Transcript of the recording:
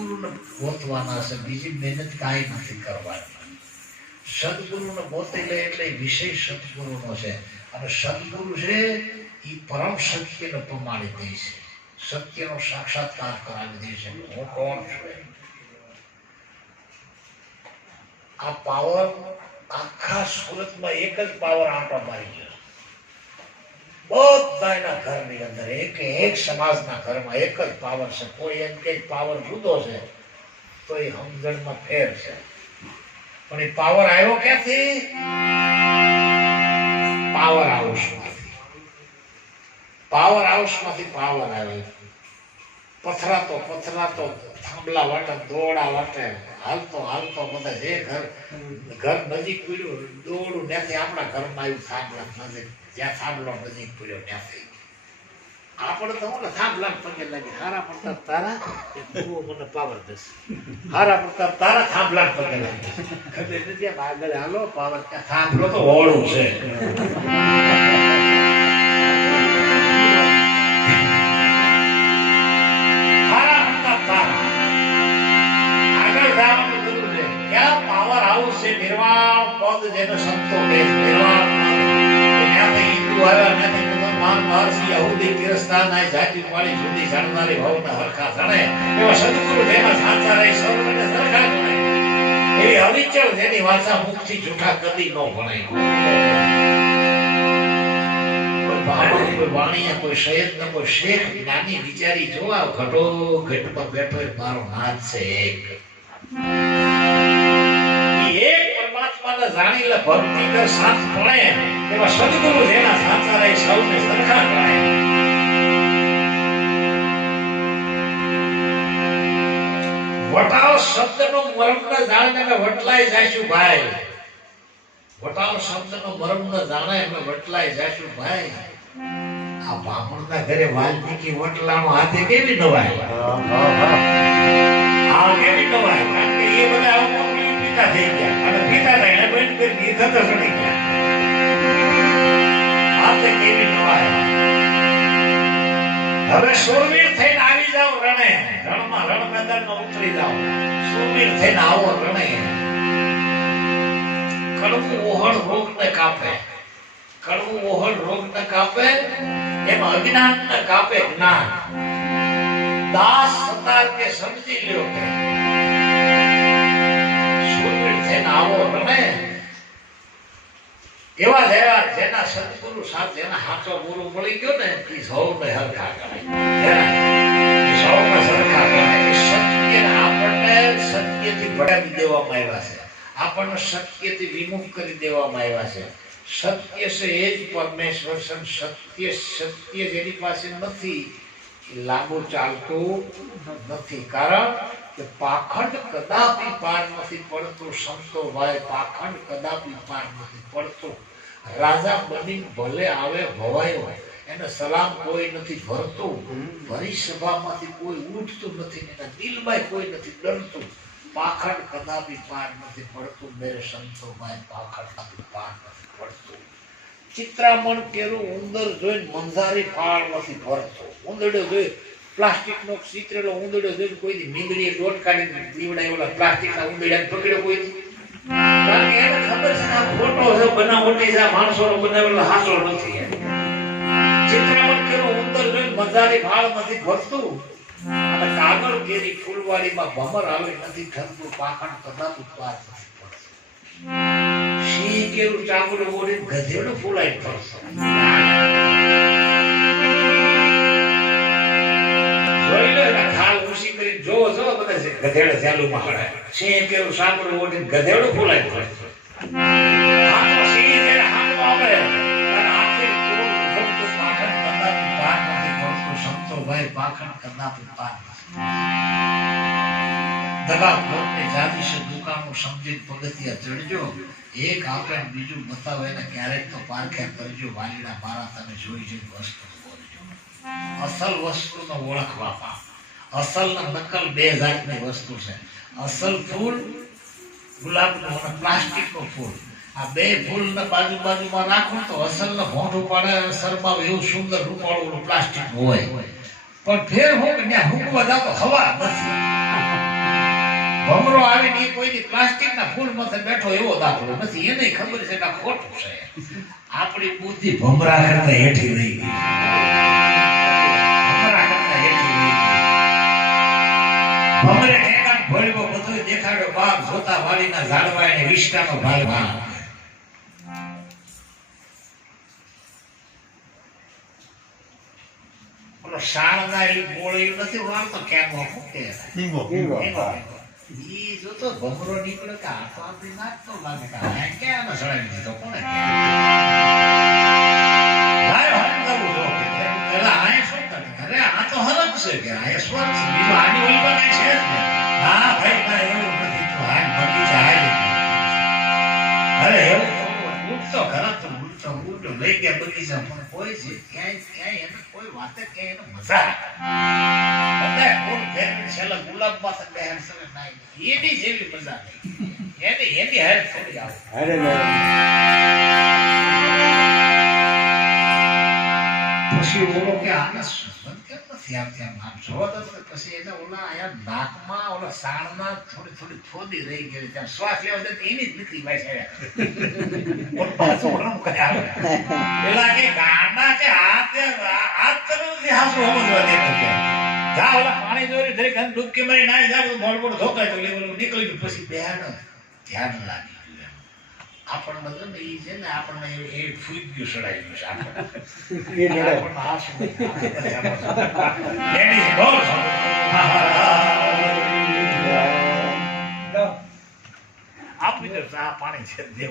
સદગુરુને ગોતવાના છે, બીજી મહેનત કાંઈ નથી કરવાની. સદગુરુને ગોતી લે એટલે વિષય સદગુરુનો છે. અને સદગુરુ છે એ પરમ સત્યને પ્રમાણિત દે છે, સત્યનો સાક્ષાત્કાર કરાવી દે છે. હું કોણ છું? આ પાવર આખા સુરતમાં એક જ પાવર આંટો મારી ગયો. બધાના ઘરની અંદર એક સમાજના ઘરમાં એક જ પાવર છે. કોઈ એમ કે પાવર જુદો છે તો એ સમજણમાં ફેર છે. પણ એ પાવર આવ્યો ક્યાંથી? પાવર હાઉસમાંથી. પાવર હાઉસમાંથી પાવર આવ્યો. પથરાતો થાંભલા વાટે દોડા વાટે હાલતો બધા જે ઘર નજીક પડ્યું દોડું ત્યાંથી આપણા ઘરમાં આવ્યું. થાંભલા નજીક જ્યાં થાંભલો નજીક પડ્યો ત્યાંથી આપણે તો હું થાંભલા પગે લાગી હારા પડતા તારા મને પાવર દસ હારા પડતા તારા થાંભલા પગે લાગી આગળ હાલો પાવર થાંભલો તો હોળું છે. નિર્વાણ પદ જેનો સંતો કે નિર્વાણ ત્યાંથી હિન્દુ આવ્યા ત્યાંથી મુસલમાન પારસી યહૂદી કિરસ્તાન આ જાતિ વાળી જુદી જાણનારી ભાવના હરખા જાણે એવા સદગુરુ જેના સાચા રહી સૌને સરખા ગણે એવી હરિચળ જેની વાચા મુખથી જૂઠા કદી ન ભણાય. કોઈ બાબા કોઈ વાણીયા કોઈ શહેદ ન કોઈ શેખ જ્ઞાની વિચારી જોવા ઘટો ઘટમાં બેઠો મારો નાથ છે એક જાણી લે ભક્તિ કર સાથ પડે એવા સદગુરુ જેના સાચા રહે સૌને સરખા ગણે. વટાળ શબ્દનો મર્મ ન જાણે અમે વટલાઈ જાશું ભાઈ. વટાળ શબ્દનો મર્મ ન જાણે અમે વટલાઈ જાશું ભાઈ. આ બ્રાહ્મણના ઘરે વાલ્મીકી વટલાનો હાથે કેવી નવાય? આ કેવી નવાય? કારણ કે એ બધા પિતા થઈ ગયા અને પિતા થઈને બંધ કરી દીધા તો સડી ગયા. હાથે કેવી નવાય? હવે શૂરવીર થઈને આવી જાવ રણે, રણમાં રણ મેદાનમાં ઉતરી જાવ. શૂરવીર થઈને આવો રણે. કડવું ઓહળ રોગ ને કાપે, કડવું ઓહળ રોગ ને કાપે, એમાં અજ્ઞાન ને કાપે જ્ઞાન. દાસ સતાર કે સમજી લ્યો કે શૂરવીર થઈને આવો રણે. એવા જેવા જેના સદગુરુ સાથે જેના હાથો ગુરુ મળી ગયો ને એ સૌને હરખા ગણાય. સૌને સરખા ગણાય. સત્યને આપણને સત્યથી ભડાવી દેવામાં આવ્યા છે, આપણને સત્યથી વિમુખ કરી દેવામાં આવ્યા છે. સત્ય છે એ જ પરમેશ્વર છે. સત્ય જેની પાસે નથી લાંબુ ચાલતું નથી. કારણ કે પાખંડ કદાપી પાર નથી પડતો. સંતો ભાઈ પાખંડ કદાપી પાર નથી પડતો. રાજા બની ભલે આવે ભવાયો એને સલામ કોઈ નથી ભરતું. ભરી સભામાંથી કોઈ ઉઠતું નથી, એના દિલમાં કોઈ નથી ડરતું. પાખંડ કદાપી પાર નથી પડતું. મેરે સંતો ભાઈ પાખંડ કદાપી પાર નથી પડતું. ચિત્રામણ કેરું ઉંદર જોઈને મંજારી ફાળ નથી ભરતો. ઉંદરડો જોઈ પ્લાસ્ટિક નો ચિત્રેલો ઉંદરડો જોઈને કોઈ મીંદડીએ દોટ કાઢી દીવડાય ઓલા પ્લાસ્ટિક ના ઉંદરડાને પકડ્યો કોઈ. કારણ કે એને ખબર છે આ ફોટો છે બનાવટી છે, માણસોનો બનાવેલો હાસો નથી. ચિત્રામણ કેરું ઉંદર જોઈને મંજારી ફાળ નથી ભરતું. અને કાગળ કેરી ફૂલવાડીમાં ભમર આવી નથી થતું. પાખંડ કદાપી પાર નથી પડતું. સિંહ કેવું ચામડું ઓઢીને ગધેડું ફૂલાઈ પડશે. જોઈ લો એના ખાલ ઊંચી કરી જોવો છો બધા ગધેડા ચાલુમાં હળે. સિંહ કેવું ચામડું ઓઢીને ગધેડું ફૂલાઈ પડશે. હાથો સિંહ જેને હાથમાં આવે અને આખી કોણ ભક્તો પાખંડ કદાપી પાર નથી પડતું. સંતો ભાઈ પાખંડ કદાપી પાર નથી. દગા ભોગની જાતિ છે દુકાનો સમજીને પગથિયા ચડજો. એક આપે બીજું બતાવો એને ક્યારેક તો પારખે કરજો. વાલીડા મારા તમે જોઈ જોઈ વસ્તુ બોલજો. અસલ વસ્તુનો ઓળખવા પામ. અસલ ને નકલ બે જાતની વસ્તુ છે. અસલ ફૂલ ગુલાબનું અને પ્લાસ્ટિકનું ફૂલ. આ બે ફૂલને બાજુમાં રાખો તો અસલ ને ભોંઠું પાડે સરમાવ એવું સુંદર રૂપાળું પ્લાસ્ટિક હોય. પણ ફેર હું ત્યાં હુકવા જાવ તો હવા નથી. ભમરો આવીને ઈ કોઈની પ્લાસ્ટિકના ફૂલ માથે બેઠો એવો દાખલો નથી. એને ખબર છે કે આ ખોટું છે. આપણી બુદ્ધિ ભમરા કરતા હેઠી રહી ગઈ. ભમરા કરતા હેઠી રહી ગઈ. ભમરે ઠેકાણ ભળ્યો બધું દેખાડ્યો બાપ જોતા વાડીના ઝાડવા એને વિષ્ટાનો ભાગ ભાગ. ઓલો શાળના એ ગોળીઓ નથી વાળતો કેમ મૂકે ઈ જોતો ભમરો નીકળે કે આ તો આપણી નાખતો લાગે કે આ ક્યાં આને સડાવી દીધો કોણે લાયો હરકાવું જો કે પેલા આય શું કરે અરે આ તો હરક છે કે આ સ્વર છે બીજું આની ઓલી તો કઈ છે જ નહીં. હા ભાઈ ભાઈ એવું નથી તો આ બગીચા હાલી અરે એવું તો ઉઠતો ખરા તો ઉઠતો લઈ ગયા બગીચા પણ કોઈ છે ક્યાંય એને કોઈ વાતે ક્યાંય એને મજા બધા ફૂલ ફેરવી છેલ્લા ગુલાબ પાસે બહેન સરે નાઈ એની જેવી મજા નહીં. એની હારે થોડી આવે પછી ઓલો કે આને સુગંધ કેમ નથી આવતી આમ જોવો તો પછી એને ઓલા આયા નાકમાં ઓલા સાણમાં થોડી થોડી થોડી રહી ગઈ ત્યાં શ્વાસ લેવા દે એની જ નીકળી ભાઈ છે પાછું રમ કરે આવે પેલા કે ગાંડા કે હાથ તમે નથી હાસું સમજવા દેતો કે જા ઓલા પાણી જોરી દરેક ડૂબકી મારી નાઈ જા મોડ મોડ ધોકાય તો લેવલ નીકળી ગયું પછી બેહાડો ધ્યાન લાગી ગયું. આપણને બધું ને ઈ છે ને આપણને એ ફૂઈ ગયું સડાઈ ગયું છે આપણને હાસું એની બહુ આપી દે આ પાણી છે દેવ